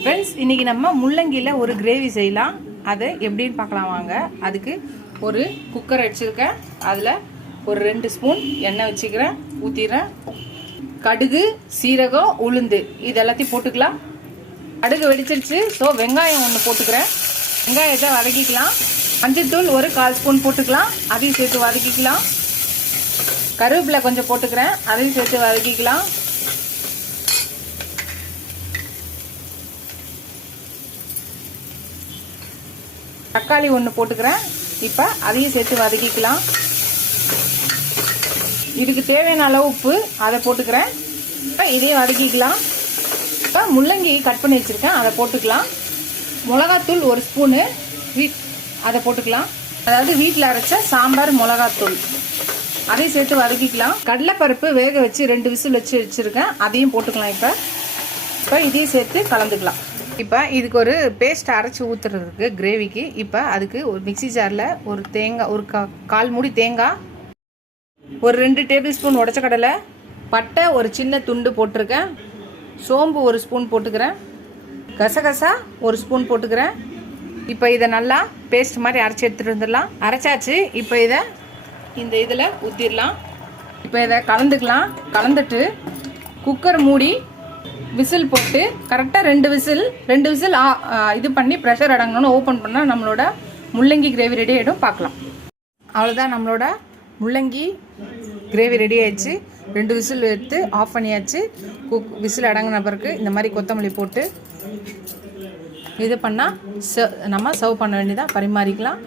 Friends, இன்றைக்கி நம்ம முள்ளங்கியில் ஒரு கிரேவி செய்யலாம். அதை எப்படின்னு பார்க்கலாம் வாங்க. அதுக்கு ஒரு குக்கர் வச்சுருக்கேன். அதில் ஒரு 2 ஸ்பூன் எண்ணெய் வச்சுக்கிறேன், ஊற்றிடுறேன். கடுகு, சீரகம், உளுந்து இது எல்லாத்தையும் போட்டுக்கலாம். கடுகு வெடிச்சிருச்சு. ஸோ வெங்காயம் ஒன்று போட்டுக்கிறேன். வெங்காயத்தை வதக்கிக்கலாம். மஞ்சள்தூள் ஒரு 1/4 ஸ்பூன் போட்டுக்கலாம், அதையும் சேர்த்து வதக்கிக்கலாம். கருவேப்பிலை கொஞ்சம் போட்டுக்கிறேன், அதையும் சேர்த்து வதக்கிக்கலாம். தக்காளி ஒன்று போட்டுக்கிறேன். இப்போ அதையும் சேர்த்து வதக்கிக்கலாம். இதுக்கு தேவையான அளவு உப்பு அதை போட்டுக்கிறேன். இப்போ இதையும் வதக்கிக்கலாம். இப்போ முள்ளங்கி கட் பண்ணி வச்சுருக்கேன், அதை போட்டுக்கலாம். மிளகாத்தூள் 1 ஸ்பூனு அதை போட்டுக்கலாம். அதாவது வீட்டில் அரைச்ச சாம்பார் மிளகாத்தூள் அதையும் சேர்த்து வதக்கிக்கலாம். கடலைப்பருப்பு வேக வச்சு 2 விசில் வச்சுருக்கேன், அதையும் போட்டுக்கலாம். இப்போ இதையும் சேர்த்து கலந்துக்கலாம். இப்போ இதுக்கு ஒரு பேஸ்ட் அரைச்சி ஊற்றுறதுக்கு கிரேவிக்கு. இப்போ அதுக்கு ஒரு மிக்சி ஜாரில் ஒரு தேங்காய், ஒரு 1/4 மூடி தேங்காய், ஒரு 2 டேபிள் ஸ்பூன் உடச்ச கடலை, பட்டை ஒரு சின்ன துண்டு போட்டிருக்கேன், சோம்பு 1 ஸ்பூன் போட்டுக்கிறேன், கசகசா 1 ஸ்பூன் போட்டுக்கிறேன். இப்போ இதை நல்லா பேஸ்ட் மாதிரி அரைச்சி எடுத்துகிட்டு வந்துடலாம். அரைச்சாச்சு. இப்போ இதை இந்த இதில் ஊற்றிடலாம். இப்போ இதை கலந்துக்கலாம். கலந்துட்டு குக்கர் மூடி விசில் போட்டு கரெக்டாக 2 விசில் இது பண்ணி ப்ரெஷர் அடங்கணும்னு ஓப்பன் பண்ணால் நம்மளோட முள்ளங்கி கிரேவி ரெடி ஆகிடும். பார்க்கலாம். அவ்வளோதான், நம்மளோட முள்ளங்கி கிரேவி ரெடி ஆயிடுச்சு. 2 விசில் எடுத்து ஆஃப் பண்ணியாச்சு. விசில் அடங்கின பிறகு இந்த மாதிரி கொத்தமல்லி போட்டு இது பண்ணால் நம்ம சர்வ் பண்ண வேண்டியதாக பரிமாறிக்கலாம்.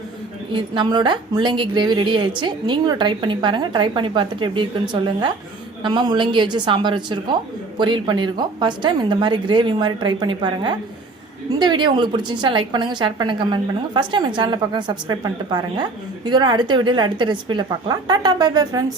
நம்மளோட முள்ளங்கி கிரேவி ரெடி ஆயிடுச்சு. நீங்களும் ட்ரை பண்ணி பாருங்கள். ட்ரை பண்ணி பார்த்துட்டு எப்படி இருக்குன்னு சொல்லுங்கள். நம்ம முள்ளங்கி வச்சு சாம்பார் வச்சுருக்கோம், பொரியல் பண்ணியிருக்கோம். ஃபஸ்ட் டைம் இந்த மாதிரி கிரேவி மாதிரி ட்ரை பண்ணி பாருங்கள். இந்த வீடியோ உங்களுக்கு பிடிச்சிருந்துச்சா லைக் பண்ணுங்கள், ஷேர் பண்ணுங்கள், கமெண்ட் பண்ணுங்கள். ஃபஸ்ட் டைம் என் சேனலில் பார்க்க சப்ஸ்கிரைப் பண்ணிட்டு பாருங்கள். இதோட அடுத்த வீடியோவில் அடுத்த ரெசிபியில் பார்க்கலாம். டாட்டா, பை பை ஃப்ரெண்ட்ஸ்.